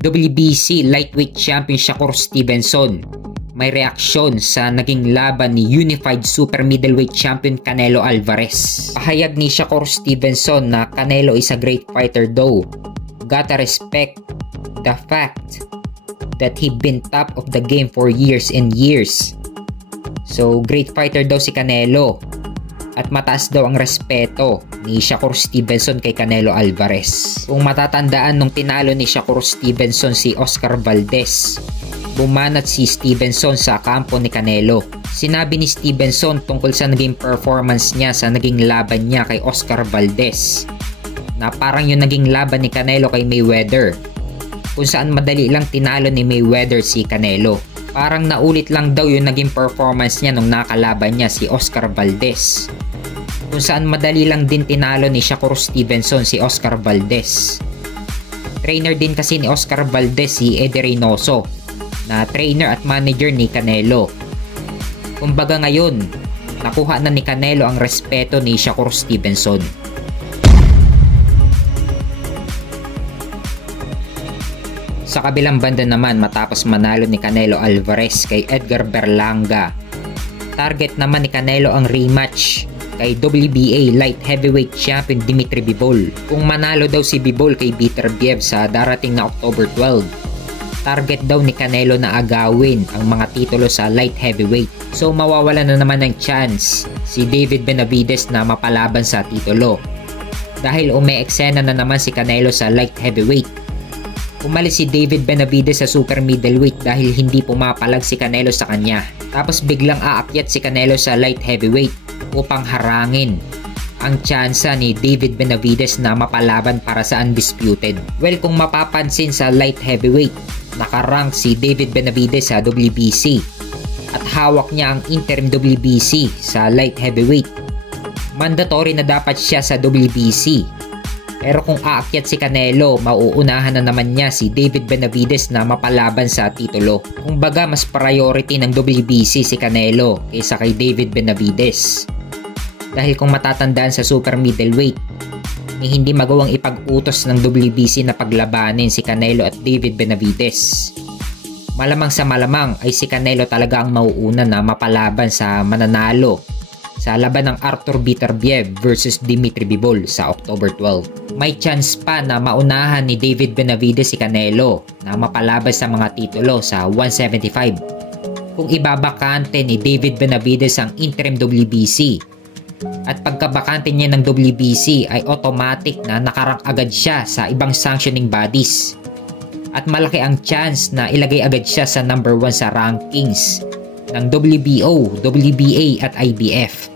WBC Lightweight Champion Shakur Stevenson may reaksyon sa naging laban ni Unified Super Middleweight Champion Canelo Alvarez. Pahayag ni Shakur Stevenson na Canelo is a great fighter though. Gotta respect the fact that he been top of the game for years and years. So great fighter daw si Canelo. At mataas daw ang respeto ni Shakur Stevenson kay Canelo Alvarez. Kung matatandaan nung tinalo ni Shakur Stevenson si Oscar Valdez, bumanat si Stevenson sa kampo ni Canelo. Sinabi ni Stevenson tungkol sa naging performance niya sa naging laban niya kay Oscar Valdez na parang yung naging laban ni Canelo kay Mayweather, kung saan madali lang tinalo ni Mayweather si Canelo. Parang naulit lang daw yung naging performance niya nung nakalaban niya si Oscar Valdez, kung saan madali lang din tinalo ni Shakur Stevenson si Oscar Valdez. Trainer din kasi ni Oscar Valdez si Eddie Reynoso, na trainer at manager ni Canelo. Kumbaga ngayon, nakuha na ni Canelo ang respeto ni Shakur Stevenson. Sa kabilang banda naman, matapos manalo ni Canelo Alvarez kay Edgar Berlanga, target naman ni Canelo ang rematch kay WBA Light Heavyweight Champion Dimitri Bivol. Kung manalo daw si Bivol kay Beterbiev sa darating na October 12, target daw ni Canelo na agawin ang mga titulo sa Light Heavyweight. So mawawala na naman ng chance si David Benavidez na mapalaban sa titulo, dahil umeeksena na naman si Canelo sa Light Heavyweight. Umalis si David Benavidez sa Super Middleweight dahil hindi pumapalag si Canelo sa kanya. Tapos biglang aakyat si Canelo sa Light Heavyweight upang harangin ang tsansa ni David Benavidez na mapalaban para sa undisputed. Well, kung mapapansin sa Light Heavyweight, nakarank si David Benavidez sa WBC at hawak niya ang interim WBC sa Light Heavyweight. Mandatory na dapat siya sa WBC. Pero kung aakyat si Canelo, mauunahan na naman niya si David Benavidez na mapalaban sa titulo. Kumbaga, mas priority ng WBC si Canelo kaysa kay David Benavidez. Dahil kung matatandaan sa Super Middleweight, hindi magawang ipag-utos ng WBC na paglabanin si Canelo at David Benavidez. Malamang sa malamang ay si Canelo talaga ang mauuna na mapalaban sa mananalo sa laban ng Arthur Beterbiev versus Dimitri Bivol sa October 12. May chance pa na maunahan ni David Benavidez si Canelo na mapalaban sa mga titulo sa 175 kung ibabakante ni David Benavidez ang interim WBC. At pagkabakante niya ng WBC ay automatic na nakarank agad siya sa ibang sanctioning bodies. At malaki ang chance na ilagay agad siya sa number 1 sa rankings ng WBO, WBA at IBF.